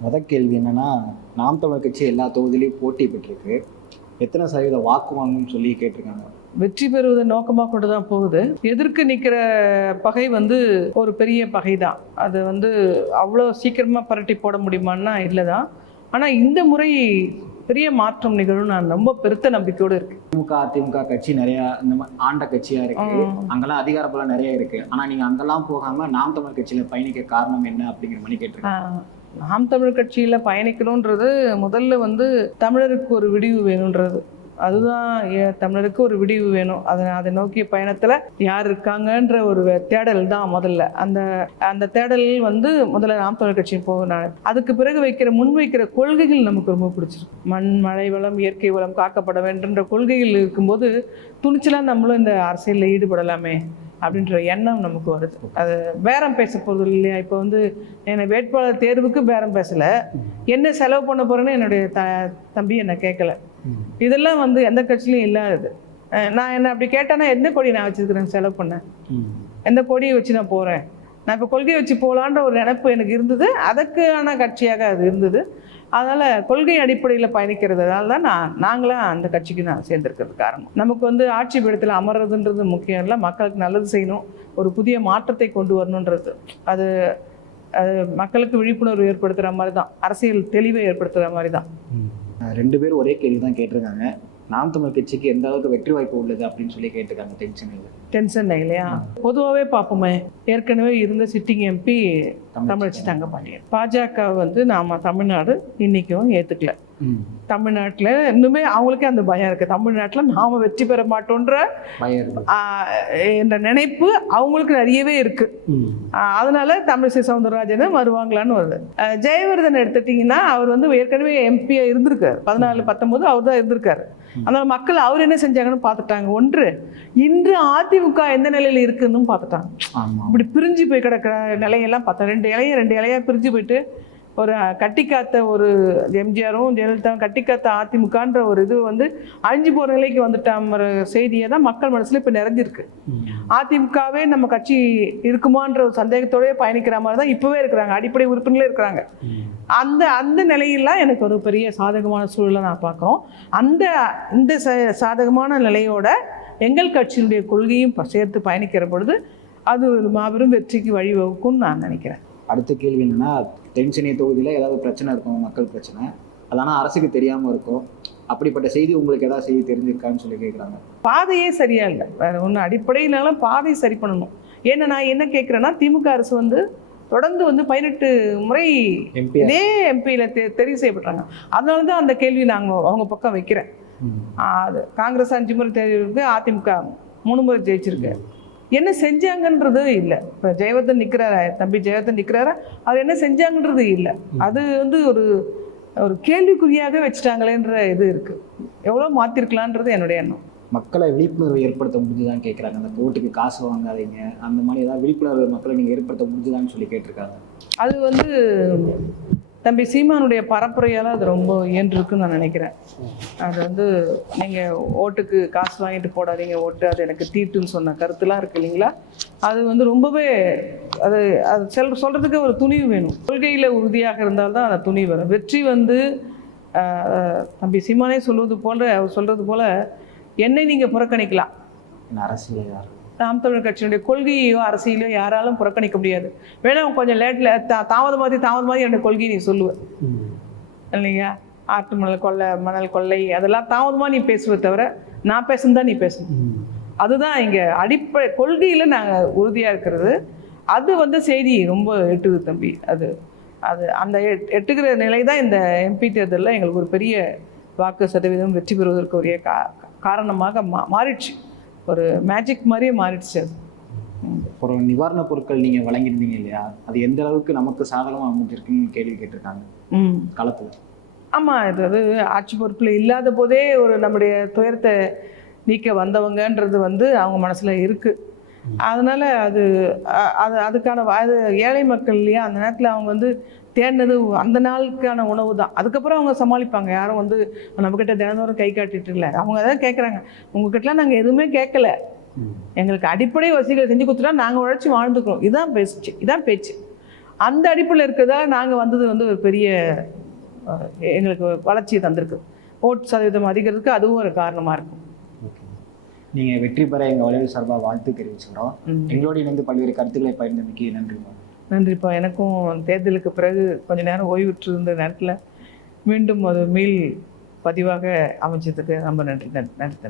முத கேள்வி என்னன்னா நாம் தமிழர் கட்சி எல்லா தொகுதியிலையும் போட்டி பெற்றிருக்கு. எத்தனை சதவீத வாக்கு வாங்கும்னு சொல்லி கேட்டிருக்காங்க. வெற்றி பெறுவதை நோக்கமாக கொண்டு தான் போகுது. எதிர்க்கு நிற்கிற பகை வந்து ஒரு பெரிய பகை தான் அது வந்து அவ்வளோ சீக்கிரமாக பரட்டி போட முடியுமான்னா இல்லை தான் ஆனால் இந்த முறை பெரிய மாற்றம் நிகழும் நான் ரொம்ப பெருத்த நம்பிக்கையோடு இருக்கேன் திமுக அதிமுக கட்சி நிறைய இந்த மாதிரி ஆண்ட கட்சியா இருக்கு. அங்கெல்லாம் அதிகார பலம் நிறைய இருக்கு. ஆனா நீங்க அங்கெல்லாம் போகாம நாம் தமிழர் கட்சியில பயணிக்க காரணம் என்ன அப்படிங்கிற மாதிரி கேட்டிருக்காங்க. ஆஹ், நாம் தமிழ் கட்சியில் பயணிக்கணுன்றது முதல்ல வந்து தமிழருக்கு ஒரு விடிவு வேணுன்றது. அதுதான் ஏ- தமிழருக்கு ஒரு விடிவு வேணும். அதை அதை நோக்கிய பயணத்தில் யார் இருக்காங்கன்ற ஒரு தேடல் தான் முதல்ல. அந்த அந்த தேடல் வந்து முதல்ல நாம் தமிழ் கட்சியும் போக அதுக்கு பிறகு வைக்கிற முன் வைக்கிற கொள்கைகள் நமக்கு ரொம்ப பிடிச்சிருக்கு. மண் மழை வளம் இயற்கை வளம் காக்கப்பட வேண்டுன்ற கொள்கைகள் இருக்கும்போது துணிச்சலாக நம்மளும் இந்த அரசியலில் ஈடுபடலாமே. அப்படின்ற எண்ணம் நமக்கு வருது. அது பேரம் பேச போகிறது இல்லையா? இப்போ வந்து என்னை வேட்பாளர் தேர்வுக்கு பேரம் பேசலை. என்ன செலவு பண்ண போகிறேன்னு என்னுடைய த தம்பி என்னை கேட்கல இதெல்லாம் வந்து எந்த கட்சியிலையும் இல்லாதது. நான் என்ன அப்படி கேட்டேன்னா எந்த கொடி நான் வச்சுருக்கிறேன் செலவு பண்ணேன் எந்த கொடியை வச்சு நான் போகிறேன் நான் இப்போ கொள்கையை வச்சு போகலான்ற ஒரு நினைப்பு எனக்கு இருந்தது. அதற்கான கட்சியாக அது இருந்தது. அதனால் கொள்கை அடிப்படையில் பயணிக்கிறதுனால தான் நான் நாங்களாம் அந்த கட்சிக்கு நான் சேர்ந்துருக்கிறது காரணம். நமக்கு வந்து ஆட்சி பீடத்தில் அமர்றதுன்றது முக்கியம் இல்லை மக்களுக்கு நல்லது செய்யணும் ஒரு புதிய மாற்றத்தை கொண்டு வரணுன்றது. அது அது மக்களுக்கு விழிப்புணர்வு ஏற்படுத்துகிற மாதிரி தான் அரசியல் தெளிவை ஏற்படுத்துகிற மாதிரி தான். ரெண்டு பேரும் ஒரே கேள்வி தான் கேட்டிருக்காங்க. நாம் தமிழர் கட்சிக்கு எந்த அளவுக்கு வெற்றி வாய்ப்பு உள்ளது அப்படின்னு சொல்லி கேட்டிருக்காங்க டென்ஷனில் டென்ஷன் இல்லையா? பொதுவாகவே பார்ப்போமே ஏற்கனவே இருந்த சிட்டிங் எம்பி தமிழச்சி தங்கப்பாண்டியன் பாஜக வந்து நாம தமிழ்நாடு இன்னைக்கும் ஏற்றுக்கல தமிழ்நாட்டில் இன்னுமே அவங்களுக்கே அந்த பயம் இருக்குது தமிழ்நாட்டில் நாம் வெற்றி பெற மாட்டோன்ற என்ற நினைப்பு அவங்களுக்கு நிறையவே இருக்குது அதனால தமிழிசை சவுந்தரராஜன் வருவாங்களான்னு வருது. ஜெயவர்தன் எடுத்துட்டிங்கன்னா அவர் வந்து ஏற்கனவே எம்பியாக இருந்திருக்காரு. பதினாலு பத்தொம்போது அவர் தான் இருந்திருக்காரு. அதனால மக்கள் அவர் என்ன செஞ்சாங்கன்னு பார்த்துட்டாங்க. ஒன்று இன்று அதிமுக எந்த நிலையில் இருக்குன்னு பார்த்துட்டாங்க. இப்படி பிரிஞ்சு போய் கிடக்கிற நிலையெல்லாம் பார்த்தா ரெண்டு இலைய ரெண்டு இலையா பிரிஞ்சு போயிட்டு ஒரு கட்டி காத்த ஒரு எம்ஜிஆரும் ஜெயலலிதாவும் கட்டி காத்த அதிமுகன்ற ஒரு இது வந்து அழிஞ்சு போகிற நிலைக்கு வந்துட்டாங்கிற செய்தியை தான் மக்கள் மனசில் இப்போ நிறைஞ்சிருக்கு. அதிமுகவே நம்ம கட்சி இருக்குமான்ற ஒரு சந்தேகத்தோடயே பயணிக்கிற மாதிரி தான் இப்போவே இருக்கிறாங்க. அடிப்படை உறுப்பினர்களே இருக்கிறாங்க. அந்த அந்த நிலையெல்லாம் எனக்கு ஒரு பெரிய சாதகமான சூழலை நான் பார்க்குறோம். அந்த இந்த ச சாதகமான நிலையோட எங்கள் கட்சியினுடைய கொள்கையும் சேர்த்து பயணிக்கிற பொழுது அது ஒரு மாபெரும் வெற்றிக்கு வழிவகுக்கும்னு நான் நினைக்கிறேன். அடுத்த கேள்வி என்னன்னா தென்சென்னை தொகுதியில் ஏதாவது பிரச்சனை இருக்கும் மக்கள் பிரச்சனை. அது ஆனால் அரசுக்கு தெரியாமல் இருக்கும். அப்படிப்பட்ட செய்தி உங்களுக்கு ஏதாவது செய்தி தெரிஞ்சிருக்கான்னு சொல்லி கேட்குறாங்க பாதையே சரியா இல்லை. வேற ஒன்றும் அடிப்படையினால பாதை சரி பண்ணணும். ஏன்னா நான் என்ன கேட்குறேன்னா திமுக அரசு வந்து தொடர்ந்து வந்து பதினெட்டு முறை இதே எம்பியில் தெ தெரிவு செய்யப்பட்டாங்க. அதனால தான் அந்த கேள்வி நாங்கள் அவங்க பக்கம் வைக்கிறேன். அது காங்கிரஸ் அஞ்சு முறை தெரிவிருக்கு அதிமுக மூணு முறை ஜெயிச்சிருக்கு. என்ன செஞ்சாங்கன்றது இல்லை. இப்போ ஜெயவர்தன் நிற்கிறாரா தம்பி ஜெயவர்தன் நிற்கிறாரா அவர் என்ன செஞ்சாங்கன்றது இல்லை. அது வந்து ஒரு ஒரு கேள்விக்குறியாக வச்சுட்டாங்களேன்ற இது இருக்குது எவ்வளோ மாற்றிருக்கலான்றது என்னுடைய எண்ணம். மக்களை விழிப்புணர்வு ஏற்படுத்த முடிஞ்சுதான்னு கேட்குறாங்க அந்த ஓட்டுக்கு காசு வாங்காதீங்க. அந்த மாதிரி ஏதாவது விழிப்புணர்வு மக்களை நீங்கள் ஏற்படுத்த முடிஞ்சுதான்னு சொல்லி கேட்டிருக்காங்க. அது வந்து தம்பி சீமானுடைய பரப்புரையால் அது ரொம்ப இயன்றிருக்குன்னு நான் நினைக்கிறேன். அது வந்து நீங்கள் ஓட்டுக்கு காசு வாங்கிட்டு போடாதீங்க ஓட்டு அது எனக்கு தீட்டுன்னு சொன்ன கருத்துலாம் இருக்கு இல்லைங்களா? அது வந்து ரொம்பவே அது அது செல் சொல்கிறதுக்கு ஒரு துணிவு வேணும். கொள்கையில் உறுதியாக இருந்தால்தான் அந்த துணிவு வரும். வெற்றி வந்து தம்பி சீமானே சொல்வது போல அவர் சொல்கிறது போல் என்னை நீங்கள் புறக்கணிக்கலாம். அரசியல் நாம் தமிழர் கட்சியினுடைய கொள்கையோ அரசியலையோ யாராலும் புறக்கணிக்க முடியாது. வேணா கொஞ்சம் லேட்டில் தா தாமதமாதி தாமதமாதி என்னுடைய கொள்கையை நீ சொல்லுவ. இல்லைங்க ஆற்று மணல் கொள்ளை மணல் கொள்ளை அதெல்லாம் தாமதமாக நீ பேசுவ தவிர நான் பேசுனதா நீ பேசணும் அதுதான் இங்கே அடிப்படை கொள்கையில் நாங்கள் உறுதியாக இருக்கிறது. அது வந்து செய்தி ரொம்ப எட்டுது தம்பி. அது அது அந்த எட்- எட்டுகிற நிலை தான் இந்த எம்பி தேர்தலில் எங்களுக்கு ஒரு பெரிய வாக்கு சதவீதம் வெற்றி பெறுவதற்கு உரிய கா காரணமாக மா மாறிடுச்சு. ஒரு மேஜிக் மாதிரியே மாறிடுச்சு அது. அப்புறம் நிவாரணப் பொருட்கள் நீங்கள் வழங்கியிருந்தீங்க இல்லையா? அது எந்த அளவுக்கு நமக்கு சாதகமாக அமைஞ்சிருக்குன்னு கேள்வி கேட்டிருக்காங்க. ம். களத்தில். ஆமாம் இது அது ஆட்சி பொறுப்பில் இல்லாத போதே ஒரு நம்முடைய துயரத்தை நீக்க வந்தவங்கன்றது வந்து அவங்க மனசில் இருக்குது அதனால் அது அது அதுக்கான அது ஏழை மக்கள் இல்லையா அந்த நேரத்தில் அவங்க வந்து தேடினது அந்த நாளுக்கான உணவு தான். அதுக்கப்புறம் அவங்க சமாளிப்பாங்க. யாரும் வந்து நம்மக்கிட்ட தினந்தோறும் கை காட்டிட்டு இல்லை. அவங்க அதான் கேட்குறாங்க உங்ககிட்டலாம் நாங்கள் எதுவுமே கேட்கல எங்களுக்கு அடிப்படை வசதிகள் செஞ்சு கொடுத்துட்டா நாங்கள் உழைச்சி வாழ்ந்துக்கிறோம். இதுதான் பேச்சு இதான் பேச்சு. அந்த அடிப்பில் இருக்கிறதா நாங்கள் வந்தது வந்து ஒரு பெரிய எங்களுக்கு வளர்ச்சியை தந்திருக்கு. ஓட்டு சதவீதம் அதிகரிக்கிறதுக்கு அதுவும் ஒரு காரணமாக இருக்கும். நீங்கள் வெற்றி பெற எங்கள் வளைவு சார்பாக வாழ்த்து தெரிவிச்சுக்கிறோம். எங்களோடு இணைந்து பல்வேறு கருத்துக்களை பகிர்ந்தமைக்கு நன்றிமா நன்றிப்பா. எனக்கும் தேர்தலுக்கு பிறகு கொஞ்ச நேரம் ஓய்வுற்று இருந்த நேரத்தில் மீண்டும் அது மீள் பதிவாக அமைச்சதுக்கு ரொம்ப நன்றி. நன்றி நன்றி.